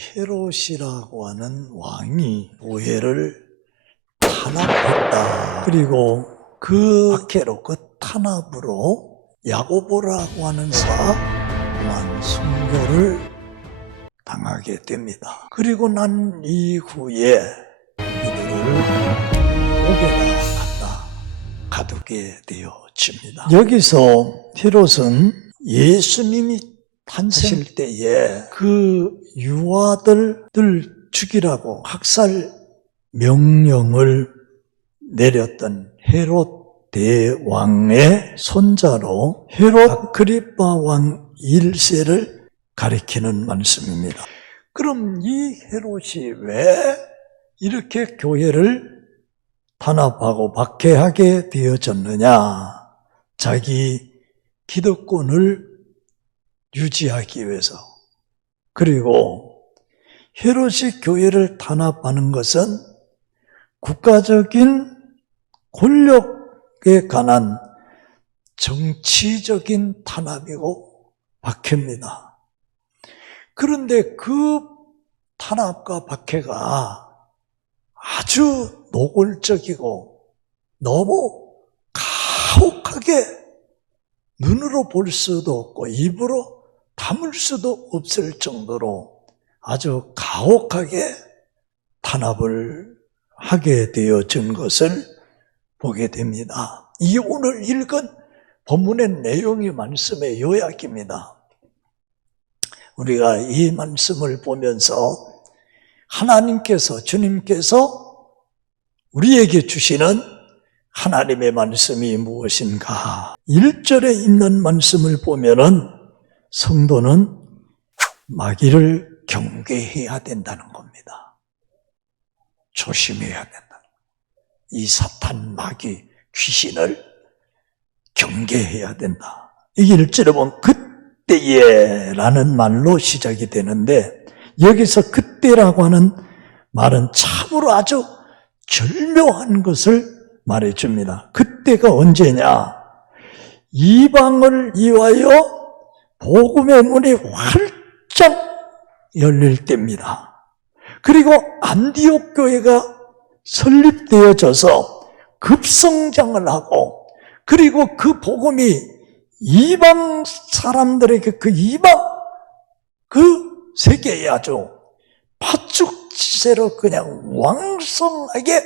헤롯이라고 하는 왕이 교회를 탄압했다. 그리고 그 박해로, 그 탄압으로 야고보라고 하는 사람 순교를 당하게 됩니다. 그리고 난 이후에 이들을 옥에다 갖다 가두게 되어집니다. 여기서 헤롯은 예수님이 탄생할 때에 그 유아들을 죽이라고 학살 명령을 내렸던 헤롯 대왕의 손자로 헤롯 아그리빠 왕 1세를 가리키는 말씀입니다. 그럼 이 헤롯이 왜 이렇게 교회를 탄압하고 박해하게 되어졌느냐? 자기 기득권을 유지하기 위해서. 그리고 헤롯이 교회를 탄압하는 것은 국가적인 권력에 관한 정치적인 탄압이고 박해입니다. 그런데 그 탄압과 박해가 아주 노골적이고 너무 가혹하게 눈으로 볼 수도 없고 입으로 담을 수도 없을 정도로 아주 가혹하게 탄압을 하게 되어진 것을 보게 됩니다. 이 오늘 읽은 본문의 내용이 말씀의 요약입니다. 우리가 이 말씀을 보면서 하나님께서, 주님께서 우리에게 주시는 하나님의 말씀이 무엇인가? 1절에 있는 말씀을 보면은 성도는 마귀를 경계해야 된다는 겁니다. 조심해야 된다. 이 사탄, 마귀, 귀신을 경계해야 된다. 이게 1절에 보면 그때에 라는 말로 시작이 되는데 여기서 그때라고 하는 말은 참으로 아주 절묘한 것을 말해줍니다. 그때가 언제냐? 이방을 위하여 복음의 문이 활짝 열릴 때입니다. 그리고 안디옥 교회가 설립되어져서 급성장을 하고 그리고 그 복음이 이방 사람들에게 그 세계에 아주 팥죽지세로 그냥 왕성하게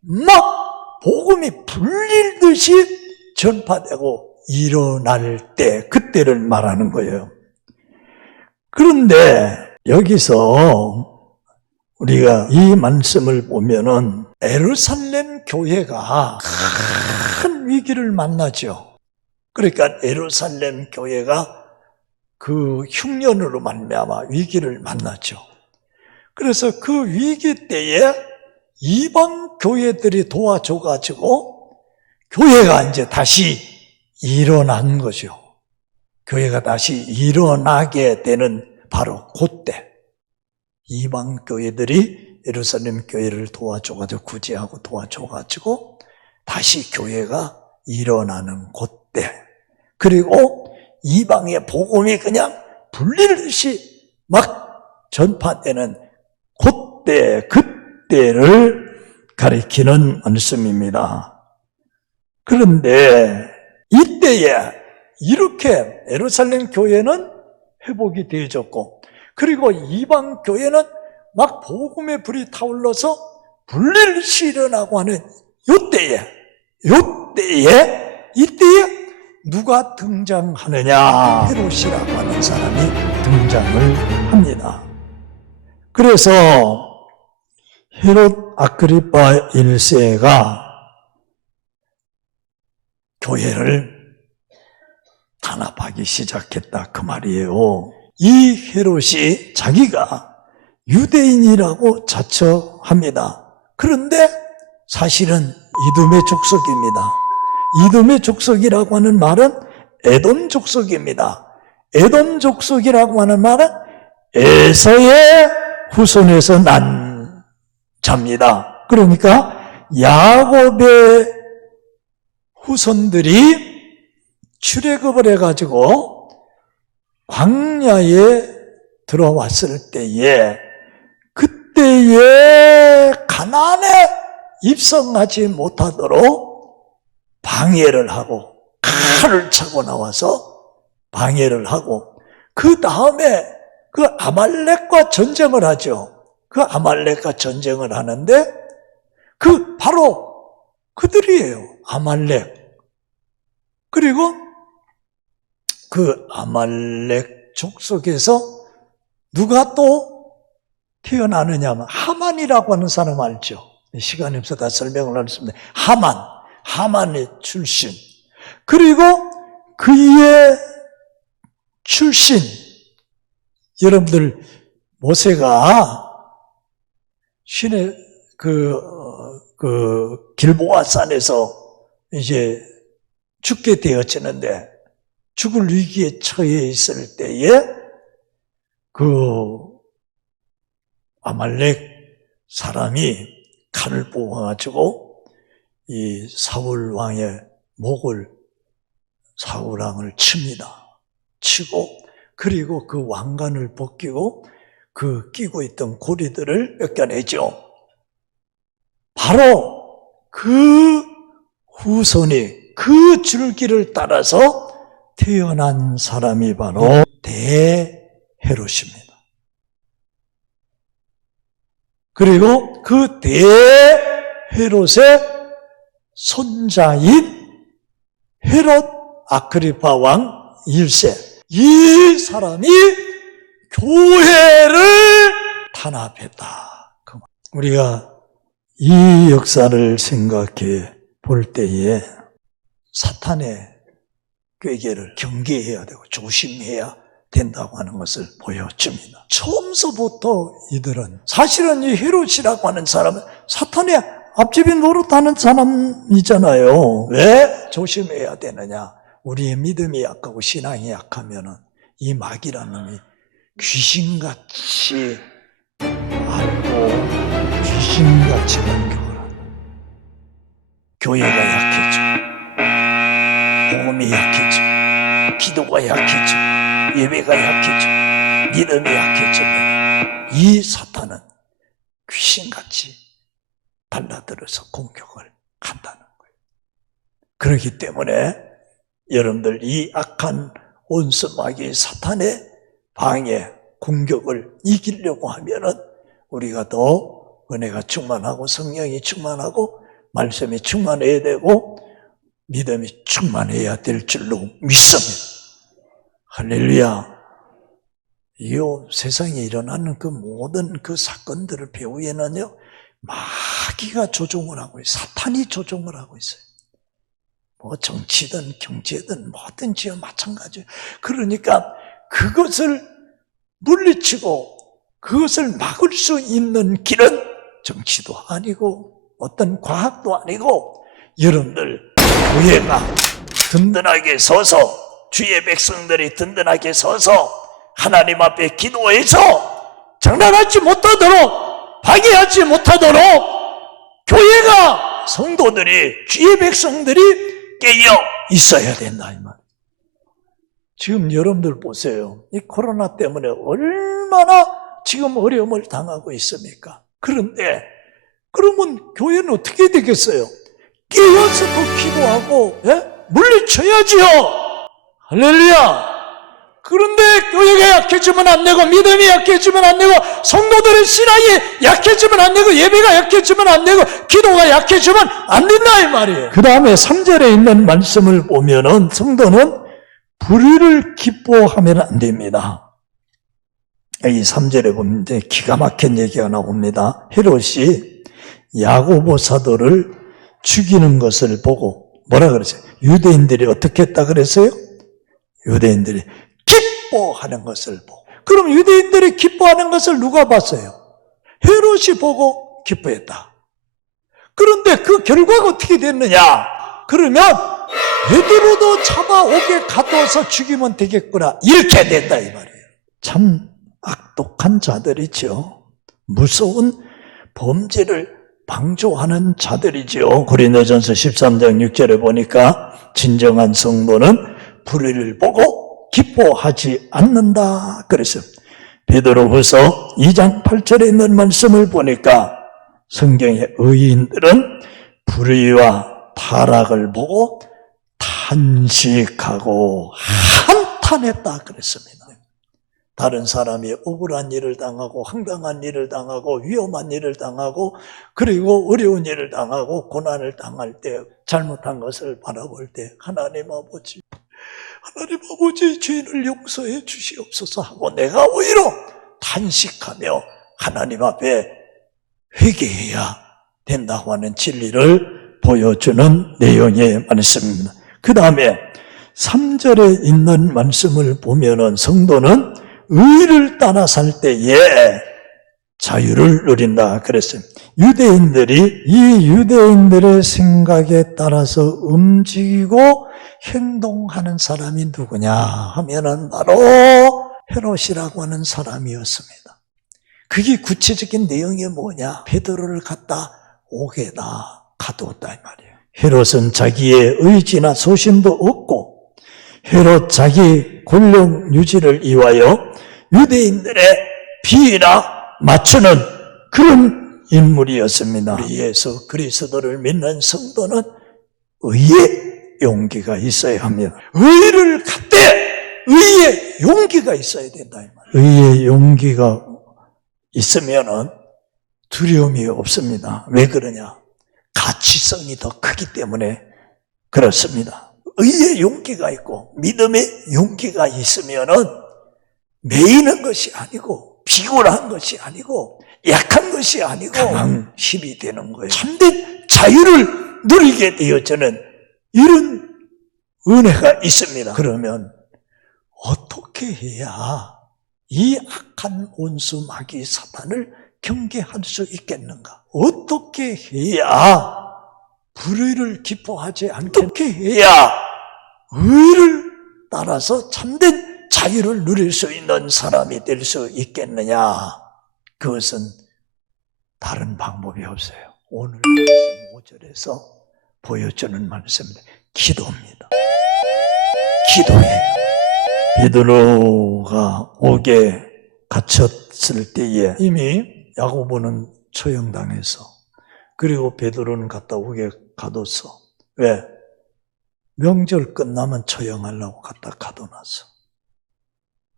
막 복음이 불릴듯이 전파되고 일어날 때, 그때를 말하는 거예요. 그런데 여기서 우리가 이 말씀을 보면은 예루살렘 교회가 큰 위기를 만나죠. 그러니까 예루살렘 교회가 그 흉년으로 말미암아 위기를 만나죠. 그래서 그 위기 때에 이방 교회들이 도와줘가지고 교회가 이제 다시 일어난 거죠. 교회가 다시 일어나게 되는 바로 그때 이방 교회들이 예루살렘 교회를 도와줘가지고 구제하고 도와줘가지고 다시 교회가 일어나는 그때, 그리고 이방의 복음이 그냥 불리듯이 막 전파되는 그때를 가리키는 말씀입니다. 그런데 이때에 이렇게 예루살렘 교회는 회복이 되어졌고 그리고 이방 교회는 막 복음의 불이 타올라서 불릴듯이 일어나고 하는 이때에 누가 등장하느냐? 헤롯이라고 하는 사람이 등장을 합니다. 그래서 헤롯 아그리빠 1세가 교회를 탄압하기 시작했다 그 말이에요. 이 헤롯이 자기가 유대인이라고 자처합니다. 그런데 사실은 이돔의 족속입니다. 이돔의 족속이라고 하는 말은 에돔 족속입니다. 에돔 족속이라고 하는 말은 에서의 후손에서 난 자입니다. 그러니까 야곱의 후손들이 출애굽을 해가지고 광야에 들어왔을 때에 때에 가나안에 입성하지 못하도록 방해를 하고 칼을 차고 나와서 방해를 하고 그 다음에 그 아말렉과 전쟁을 하죠. 그 아말렉과 전쟁을 하는데 바로 그들이에요. 아말렉. 그리고 그 아말렉 족속에서 누가 또 태어나느냐 하면 하만이라고 하는 사람 알죠? 시간이 없어 다 설명을 하겠습니다. 하만의 출신. 그리고 그의 출신, 여러분들 모세가 신의 길보아 산에서 이제 죽게 되어지는데 죽을 위기에 처해 있을 때에 그 아말렉 사람이 칼을 뽑아가지고 이 사울 왕의 목을 사울 왕을 칩니다. 치고 그리고 그 왕관을 벗기고 그 끼고 있던 고리들을 벗겨내죠. 바로 그 후손이 그 줄기를 따라서 태어난 사람이 바로 대헤롯입니다. 그리고 그 대헤롯의 손자인 헤롯 아그리파 왕 1세, 이 사람이 교회를 탄압했다. 우리가 이 역사를 생각해 볼 때에 사탄의 꾀계를 경계해야 되고 조심해야 된다고 하는 것을 보여줍니다. 처음서부터 이들은 사실은 이 헤롯이라고 하는 사람은 사탄의 앞집이 노릇하는 사람이잖아요. 왜 조심해야 되느냐? 우리의 믿음이 약하고 신앙이 약하면은 이 마귀라는 놈이 귀신같이 알고 귀신같이 공격을 하고 교회가 약해져, 복음이 약해져, 기도가 약해져, 예배가 약해져, 믿음이 약해지면 이 사탄은 귀신같이 달라들어서 공격을 한다는 거예요. 그렇기 때문에 여러분들 이 악한 온수 마귀 사탄의 방해, 공격을 이기려고 하면은 우리가 더 은혜가 충만하고 성령이 충만하고 말씀이 충만해야 되고 믿음이 충만해야 될 줄로 믿습니다. 할렐루야. 이 세상에 일어나는 그 모든 그 사건들을 배후에는요, 마귀가 조종을 하고 있어요. 사탄이 조종을 하고 있어요. 뭐 정치든 경제든 뭐든지 마찬가지예요. 그러니까 그것을 물리치고 그것을 막을 수 있는 길은 정치도 아니고 어떤 과학도 아니고 여러분들 교회가 든든하게 서서 주의 백성들이 든든하게 서서 하나님 앞에 기도해서 장난하지 못하도록 방해하지 못하도록 교회가 성도들이 주의 백성들이 깨어 있어야 된다 이 말. 지금 여러분들 보세요. 이 코로나 때문에 얼마나 지금 어려움을 당하고 있습니까? 그런데 그러면 교회는 어떻게 되겠어요? 깨어서 더 기도하고 물리쳐야지요. 할렐루야. 그런데 교회가 약해지면 안 되고 믿음이 약해지면 안 되고 성도들의 신앙이 약해지면 안 되고 예배가 약해지면 안 되고 기도가 약해지면 안 된다 이 말이에요. 그 다음에 3절에 있는 말씀을 보면은 성도는 불의를 기뻐하면 안 됩니다. 이 3절에 보면 이제 기가 막힌 얘기가 나옵니다. 헤롯이 야고보 사도를 죽이는 것을 보고 뭐라 그랬어요? 유대인들이 어떻게 했다 그랬어요? 유대인들이 기뻐하는 것을 보고. 그럼 유대인들이 기뻐하는 것을 누가 봤어요? 헤롯이 보고 기뻐했다. 그런데 그 결과가 어떻게 됐느냐? 그러면 베드로도 잡아오게 가둬서 죽이면 되겠구나. 이렇게 됐다 이 말이에요. 참 악독한 자들이죠. 무서운 범죄를 방조하는 자들이죠. 고린도전서 13장 6절에 보니까 진정한 성도는 불의를 보고 기뻐하지 않는다 그랬어요. 베드로후서 2장 8절에 있는 말씀을 보니까 성경의 의인들은 불의와 타락을 보고 탄식하고 한탄했다 그랬습니다. 다른 사람이 억울한 일을 당하고 황당한 일을 당하고 위험한 일을 당하고 그리고 어려운 일을 당하고 고난을 당할 때 잘못한 것을 바라볼 때 하나님 아버지 죄인을 용서해 주시옵소서 하고 내가 오히려 탄식하며 하나님 앞에 회개해야 된다고 하는 진리를 보여주는 내용의 말씀입니다. 그 다음에 3절에 있는 말씀을 보면은 성도는 의를 따라 살 때에 자유를 누린다 그랬어요. 유대인들의 생각에 따라서 움직이고 행동하는 사람이 누구냐 하면은 바로 헤롯이라고 하는 사람이었습니다. 그게 구체적인 내용이 뭐냐? 베드로를 갖다 옥에다 가두었다 이 말이에요. 헤롯은 자기의 의지나 소신도 없고 헤롯 자기 권력 유지를 위하여 유대인들의 비위나 맞추는 그런 인물이었습니다. 우리 예수 그리스도를 믿는 성도는 의의 용기가 있어야 합니다. 의를 갖되 의의 용기가 있어야 된다 이 말이에요. 의의 용기가 있으면은 두려움이 없습니다. 왜 그러냐? 가치성이 더 크기 때문에 그렇습니다. 의의 용기가 있고 믿음의 용기가 있으면은 매이는 것이 아니고 비굴한 것이 아니고 약한 것이 아니고 강한 힘이 되는 거예요. 참된 자유를 누리게 되어지는 이런 은혜가 있습니다. 그러면 어떻게 해야 이 악한 원수 마귀 사탄을 경계할 수 있겠는가? 어떻게 해야 불의를 기뻐하지 않게 어떻게 해야 의를 따라서 참된 자유를 누릴 수 있는 사람이 될 수 있겠느냐? 그것은 다른 방법이 없어요. 오늘 말씀 5절에서 보여주는 말씀입니다. 기도입니다. 기도예요. 베드로가 옥에 갇혔을 때에 이미 야고보는 처형당해서 그리고 베드로는 갔다 옥에 가뒀어. 왜? 명절 끝나면 처형하려고 갖다 가둬놨어.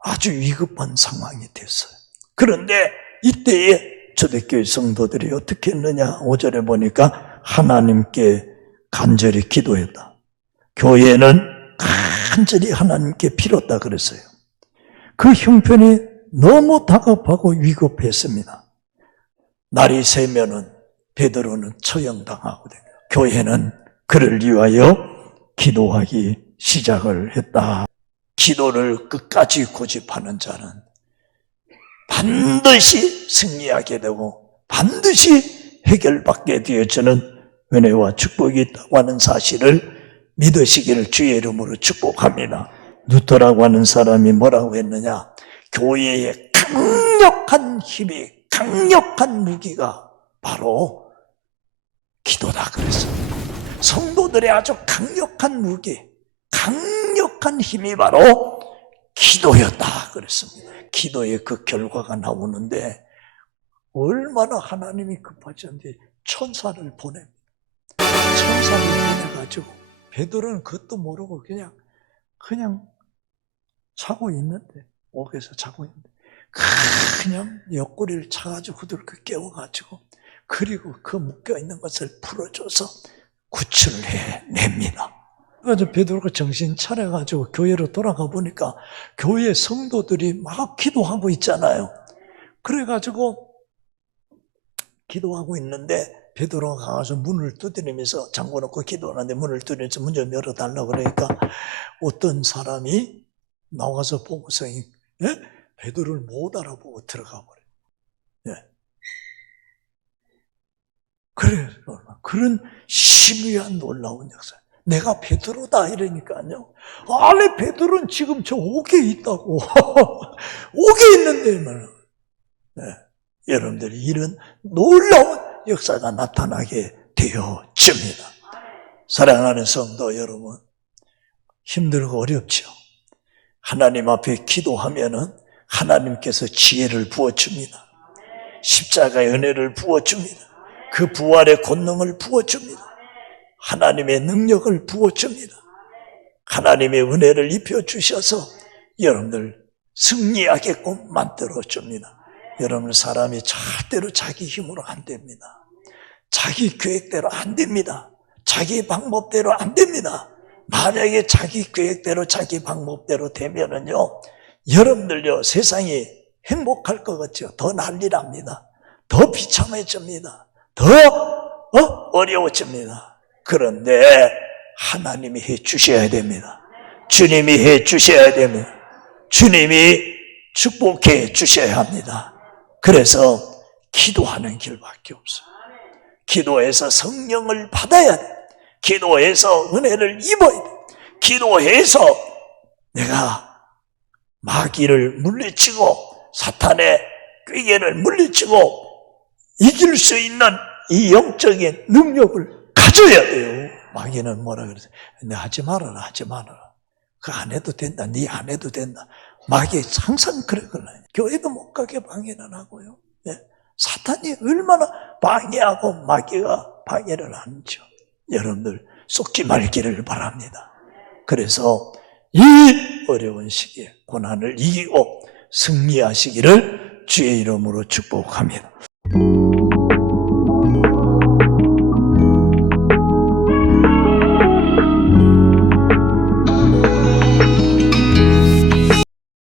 아주 위급한 상황이 됐어요. 그런데 이때에 초대교회 성도들이 어떻게 했느냐? 5절에 보니까 하나님께 간절히 기도했다. 교회는 간절히 하나님께 빌었다 그랬어요. 그 형편이 너무 다급하고 위급했습니다. 날이 새면은 베드로는 처형당하고 됩니다. 교회는 그를 위하여 기도하기 시작을 했다. 기도를 끝까지 고집하는 자는 반드시 승리하게 되고 반드시 해결받게 되어지는 은혜와 축복이 있다고 하는 사실을 믿으시기를 주의 이름으로 축복합니다. 루터라고 하는 사람이 뭐라고 했느냐? 교회의 강력한 힘이, 강력한 무기가 바로 기도다 그랬습니다. 성도들의 아주 강력한 무기, 강력한 힘이 바로 기도였다 그랬습니다. 기도의 그 결과가 나오는데 얼마나 하나님이 급하셨는지 천사를 보냅니다. 천사를 보내가지고 베드로는 그것도 모르고 그냥 자고 있는데, 옥에서 자고 있는데 그냥 옆구리를 차가지고 후들겨 깨워가지고 그리고 그 묶여있는 것을 풀어줘서 구출해냅니다. 그래서 베드로가 정신 차려가지고 교회로 돌아가 보니까 교회 성도들이 막 기도하고 있잖아요. 그래가지고 기도하고 있는데 베드로가 가서 문을 두드리면서 잠궈놓고 기도하는데 문을 두드리면서 문 좀 열어달라고 그러니까 어떤 사람이 나와서 보고서 베드로를 못 알아보고 들어가 버려요. 예. 그래서 그런 심위한 놀라운 역사. 내가 베드로다 이러니까요. 아니 베드로는 지금 저 옥에 있다고. 옥에 있는데 말이야. 네. 여러분들이 이런 놀라운 역사가 나타나게 되어집니다. 사랑하는 성도 여러분, 힘들고 어렵죠. 하나님 앞에 기도하면은 하나님께서 지혜를 부어줍니다. 십자가의 은혜를 부어줍니다. 그 부활의 권능을 부어줍니다. 하나님의 능력을 부어줍니다. 하나님의 은혜를 입혀주셔서 여러분들 승리하게끔 만들어줍니다. 여러분, 사람이 절대로 자기 힘으로 안 됩니다. 자기 계획대로 안 됩니다. 자기 방법대로 안 됩니다. 만약에 자기 계획대로 자기 방법대로 되면은요, 여러분들요, 세상이 행복할 것 같죠? 더 난리납니다. 더 비참해집니다. 더 어려워집니다. 그런데 하나님이 해주셔야 됩니다. 주님이 해주셔야 됩니다. 주님이 축복해 주셔야 합니다. 그래서 기도하는 길밖에 없어요. 기도해서 성령을 받아야 돼. 기도해서 은혜를 입어야 돼. 기도해서 내가 마귀를 물리치고 사탄의 꾀계를 물리치고 이길 수 있는 이 영적인 능력을 가져야 돼요. 마귀는 뭐라 그러세요? 네, 하지 말아라, 하지 말아라. 그거 안 해도 된다. 네 안 해도 된다. 마귀 항상 그랬거든요. 교회도 못 가게 방해는 하고요. 네. 사탄이 얼마나 방해하고 마귀가 방해를 하는지요. 여러분들 속지 말기를 바랍니다. 그래서 이 어려운 시기에 고난을 이기고 승리하시기를 주의 이름으로 축복합니다.